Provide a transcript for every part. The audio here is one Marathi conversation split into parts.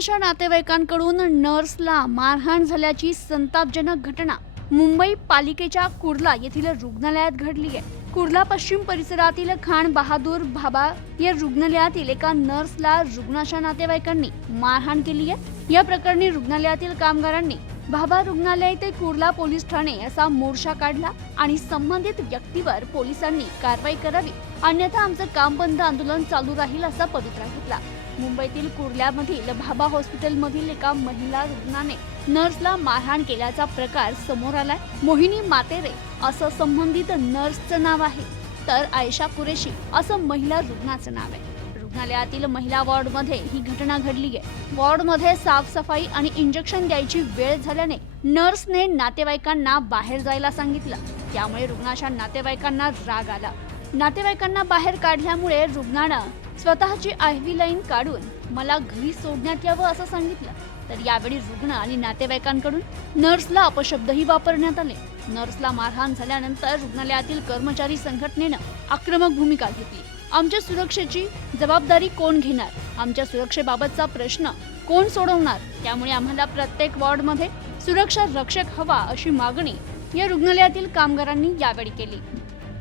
रुग्णाच्या नातेवाईकांकडून नर्सला मारहाण झाल्याची संतापजनक घटना मुंबई पालिकेच्या कुर्ला येथील रुग्णालयात घडली आहे. कुर्ला पश्चिम परिसरातील खान बहादूर भाबा या रुग्णालयातील एका नर्सला रुग्णाच्या नातेवाईकांनी मारहाण केली आहे. या प्रकरणी रुग्णालयातील कामगारांनी भाभा रुग्णालय ते कुर्ला पोलीस ठाणे असा मोर्चा काढला आणि संबंधित व्यक्तीवर पोलिसांनी कारवाई करावी. अन्यथा आमचं काम बंद आंदोलन चालू राहील असा पवित्रा घेतला. मुंबईतील कुर्ल्यामधील भाभा हॉस्पिटलमधील एका महिला रुग्णाने नर्सला मारहाण केल्याचा प्रकार समोर आलाय. मोहिनी मातेरे असं संबंधित नर्सचं नाव आहे. तर आयशा कुरेशी असं महिला रुग्णाचं नाव आहे. रुग्णालयातील महिला वॉर्डमध्ये ही घटना घडली आहे. वॉर्डमध्ये साफसफाई आणि इंजेक्शन द्यायची वेळ झाल्याने नर्सने नातेवाईकांना बाहेर जायला सांगितलं. त्यामुळे रुग्णाच्या नातेवाईकांना राग आला. नातेवाईकांना बाहेर काढल्यामुळे रुग्णानं स्वतःची आयव्ही लाईन काढून मला घरी सोडण्यात यावं असं सांगितलं. तर यावेळी रुग्ण आणि नातेवाईकांकडून नर्सला अपशब्दही वापरण्यात आले. नर्सला मारहाण झाल्यानंतर रुग्णालयातील कर्मचारी संघटनेनं आक्रमक भूमिका घेतली. आमच्या सुरक्षेची जबाबदारी कोण घेणार? आमच्या सुरक्षेबाबतचा प्रश्न कोण सोडवणार? त्यामुळे आम्हाला प्रत्येक वॉर्डमध्ये सुरक्षा रक्षक हवा अशी मागणी या रुग्णालयातील कामगारांनी यावेळी केली.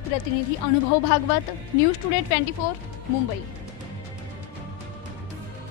प्रतिनिधी Anubhav Bhagwat news today twenty four Mumbai.